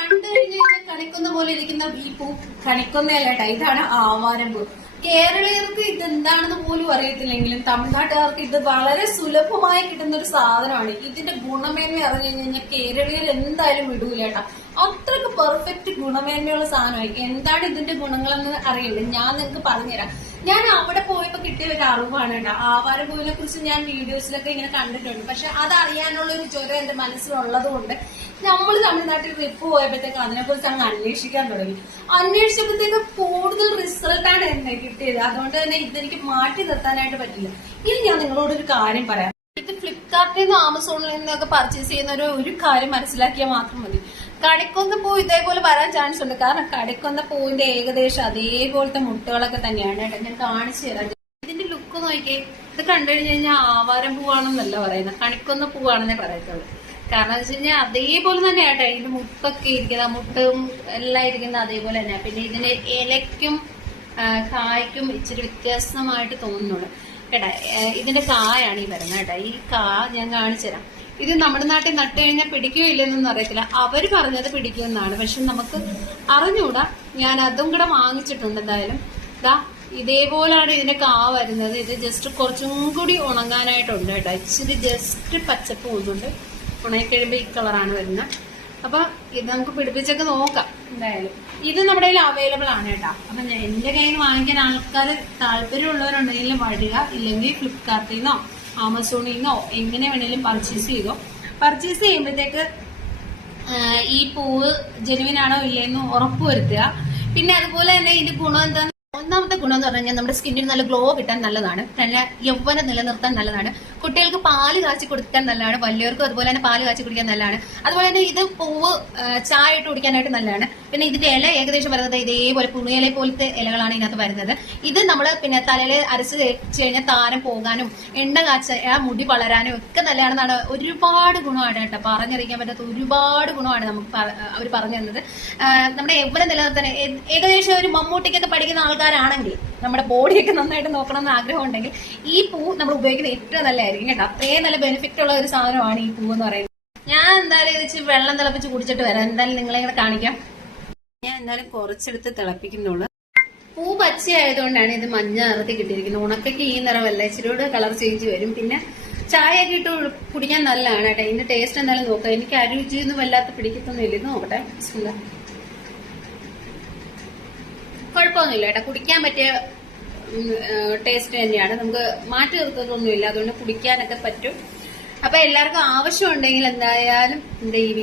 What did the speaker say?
കണ്ടു കഴിഞ്ഞാൽ കണിക്കുന്ന പോലെ ഇരിക്കുന്ന ഈ പൂ കണിക്കൊന്നയല്ല കേട്ടോ, ഇതാണ് ആവാരം പൂ. കേരളീയർക്ക് ഇതെന്താണെന്ന് പോലും അറിയത്തില്ലെങ്കിലും തമിഴ്നാട്ടുകാർക്ക് ഇത് വളരെ സുലഭമായി കിട്ടുന്ന ഒരു സാധനമാണ്. ഇതിന്റെ ഗുണമേന്മ അറിഞ്ഞു കഴിഞ്ഞാൽ കേരളീയർ എന്തായാലും വിടൂല കേട്ടോ. അത്രക്ക് പെർഫെക്റ്റ് ഗുണമേന്മയുള്ള സാധനമായി. എന്താണ് ഇതിന്റെ ഗുണങ്ങളെന്ന് അറിയില്ല, ഞാൻ നിങ്ങൾക്ക് പറഞ്ഞുതരാം. ഞാൻ അവിടെ പോയപ്പോ കിട്ടിയ ഒരു അറിവാണ് കേട്ടോ. ആവാരം പൂവിനെ കുറിച്ച് ഞാൻ വീഡിയോസിലൊക്കെ ഇങ്ങനെ കണ്ടിട്ടുണ്ട്, പക്ഷെ അതറിയാനുള്ള ഒരു ജ്വരം എന്റെ മനസ്സിലുള്ളത് കൊണ്ട് നമ്മൾ തമിഴ്നാട്ടിൽ ട്രിപ്പ് പോയപ്പോഴത്തേക്ക് അതിനെക്കുറിച്ച് അങ്ങ് അന്വേഷിക്കാൻ തുടങ്ങി. അന്വേഷിച്ചപ്പോഴത്തേക്ക് കൂടുതൽ റിസൾട്ടാണ് എന്നെ കിട്ടിയത്. അതുകൊണ്ട് തന്നെ ഇതെനിക്ക് മാറ്റി നിർത്താനായിട്ട് പറ്റില്ല. ഇനി ഞാൻ നിങ്ങളോടൊരു കാര്യം പറയാം. ഇത് ഫ്ലിപ്കാർട്ടിൽ നിന്നും ആമസോണിൽ നിന്നൊക്കെ പർച്ചേസ് ചെയ്യുന്ന ഒരു കാര്യം മനസ്സിലാക്കിയാൽ മാത്രം മതി. കണിക്കൊന്ന പൂ ഇതേപോലെ വരാൻ ചാൻസ് ഉണ്ട്. കാരണം കണിക്കൊന്ന പൂവിന്റെ ഏകദേശം അതേപോലത്തെ മുട്ടുകളൊക്കെ തന്നെയാണ് കേട്ടോ. ഞാൻ കാണിച്ചു തരാം. ഇതിന്റെ ലുക്ക് നോക്കിയേ. ഇത് കണ്ടു കഴിഞ്ഞു കഴിഞ്ഞാൽ ആവാരം പൂവാണെന്നല്ല പറയുന്നത്, കണിക്കൊന്ന പൂവാണെന്നേ പറയത്തുള്ളൂ. കാരണം എന്ന് വെച്ച് കഴിഞ്ഞാൽ അതേപോലെ തന്നെയാട്ടോ ഇതിന്റെ മുട്ടൊക്കെ ഇരിക്കുന്ന, മുട്ടും എല്ലാം ഇരിക്കുന്ന അതേപോലെ തന്നെയാണ്. പിന്നെ ഇതിന്റെ ഇലയ്ക്കും കായ്ക്കും ഇച്ചിരി വ്യത്യാസമായിട്ട് തോന്നുന്നുള്ളൂ കേട്ടാ. ഇതിന്റെ കായാണ് ഈ വരുന്നത് കേട്ടാ. ഈ കാ ഞാൻ കാണിച്ചു തരാം. ഇത് നമ്മുടെ നാട്ടിൽ നട്ടു കഴിഞ്ഞാൽ പിടിക്കുകയോ ഇല്ലെന്നൊന്നും അറിയത്തില്ല. അവര് പറഞ്ഞത് പിടിക്കുമെന്നാണ്, പക്ഷെ നമുക്ക് അറിഞ്ഞൂടാ. ഞാൻ അതും കൂടെ വാങ്ങിച്ചിട്ടുണ്ട്. എന്തായാലും ഇതാ ഇതേപോലാണ് ഇതിന്റെ കാ വരുന്നത്. ഇത് ജസ്റ്റ് കുറച്ചും കൂടി ഉണങ്ങാനായിട്ടുണ്ട് കേട്ടോ. ഇച്ചിരി ജസ്റ്റ് പച്ചപ്പ് പോകുന്നുണ്ട്. ഉണങ്ങിക്കഴിയുമ്പോൾ ഈ കളറാണ് വരുന്നത്. അപ്പൊ ഇത് നമുക്ക് പിടിപ്പിച്ചൊക്കെ നോക്കാം. എന്തായാലും ഇത് നമ്മുടെ കയ്യിൽ അവൈലബിൾ ആണ് കേട്ടോ. അപ്പൊ എന്റെ കയ്യിൽ നിന്ന് വാങ്ങിക്കാൻ ആൾക്കാർ താല്പര്യമുള്ളവരുണ്ടെങ്കിൽ വരിക, ഇല്ലെങ്കിൽ ഫ്ലിപ്കാർട്ടിൽ നിന്നോ ആമസോണിൽ നിന്നോ എങ്ങനെ വേണേലും പർച്ചേസ് ചെയ്തോ. പർച്ചേസ് ചെയ്യുമ്പോഴത്തേക്ക് ഈ പൂവ് ജെനുവിൻ ആണോ ഇല്ലെന്ന് ഉറപ്പുവരുത്തുക. പിന്നെ അതുപോലെ തന്നെ ഇതിന്റെ ഗുണം എന്താ, ഒന്നാമത്തെ ഗുണം എന്ന് പറഞ്ഞാൽ നമ്മുടെ സ്കിന്നിന് നല്ല ഗ്ലോ കിട്ടാൻ നല്ലതാണ്, നല്ല യൗവനം നിലനിർത്താൻ നല്ലതാണ്, കുട്ടികൾക്ക് പാല് കാച്ചി കൊടുക്കാൻ നല്ലതാണ്, വലിയവർക്കും അതുപോലെ തന്നെ പാല് കാച്ചി കുടിക്കാൻ നല്ലതാണ്. അതുപോലെ തന്നെ ഇത് പൂവ് ചായ ഇട്ട് കുടിക്കാനായിട്ട് നല്ലതാണ്. പിന്നെ ഇതിന്റെ ഇല ഏകദേശം വരുന്നത് ഇതേപോലെ പുളിയില പോലത്തെ ഇലകളാണ് ഇതിനകത്ത് വരുന്നത്. ഇത് നമ്മൾ പിന്നെ തലയിൽ അരച്ച് തേച്ച് കഴിഞ്ഞാൽ താരം പോകാനും എണ്ണ കാച്ച മുടി വളരാനും ഒക്കെ നല്ലതാണെന്നാണ്. ഒരുപാട് ഗുണമാണ് കേട്ടോ, പറഞ്ഞറിയിക്കാൻ പറ്റാത്ത ഒരുപാട് ഗുണമാണ് നമുക്ക് അവർ പറഞ്ഞു തന്നത്. നമ്മുടെ യൗവനം നിലനിർത്താൻ ഏകദേശം ഒരു മമ്മൂട്ടിക്കൊക്കെ പഠിക്കുന്ന ആൾക്കാരാണെങ്കിൽ, നമ്മുടെ ബോഡിയൊക്കെ നന്നായിട്ട് നോക്കണം എന്ന് ആഗ്രഹം ഉണ്ടെങ്കിൽ ഈ പൂ നമ്മൾ ഉപയോഗിക്കുന്നത് ഏറ്റവും നല്ലതായിരിക്കും കേട്ടോ. അത്രയും നല്ല ബെനിഫിറ്റ് ഉള്ള ഒരു സാധനമാണ് ഈ പൂ എന്ന് പറയുന്നത്. ഞാൻ എന്തായാലും വെച്ച് വെള്ളം തിളപ്പിച്ച് കുടിച്ചിട്ട് വരാം. എന്തായാലും നിങ്ങളെ ഇങ്ങനെ കാണിക്കാം. ഞാൻ എന്തായാലും കുറച്ചെടുത്ത് തിളപ്പിക്കുന്നുള്ളൂ. പൂ പച്ചയായതുകൊണ്ടാണ് ഇത് മഞ്ഞ നിറത്തിൽ കിട്ടിയിരിക്കുന്നത്. ഉണക്കയ്ക്ക് ഈ നിറമല്ല, ഇച്ചിരിയോട് കളർ ചേഞ്ച് വരും. പിന്നെ ചായയൊക്കെ ഇട്ട് കുടിക്കാൻ നല്ലതാണ് കേട്ടോ. ഇതിന്റെ ടേസ്റ്റ് എന്തായാലും നോക്കാം. എനിക്ക് അരുചിയൊന്നും വല്ലാത്ത പിടിക്കത്തൊന്നും ഇല്ല. നോക്കട്ടെ. കുഴപ്പമൊന്നുമില്ല കേട്ടോ, കുടിക്കാൻ പറ്റിയ ടേസ്റ്റ് തന്നെയാണ്. നമുക്ക് മാറ്റി നിർത്തുന്നൊന്നുമില്ല, അതുകൊണ്ട് കുടിക്കാനൊക്കെ പറ്റും. അപ്പൊ എല്ലാവർക്കും ആവശ്യമുണ്ടെങ്കിൽ എന്തായാലും എന്റെ ഈ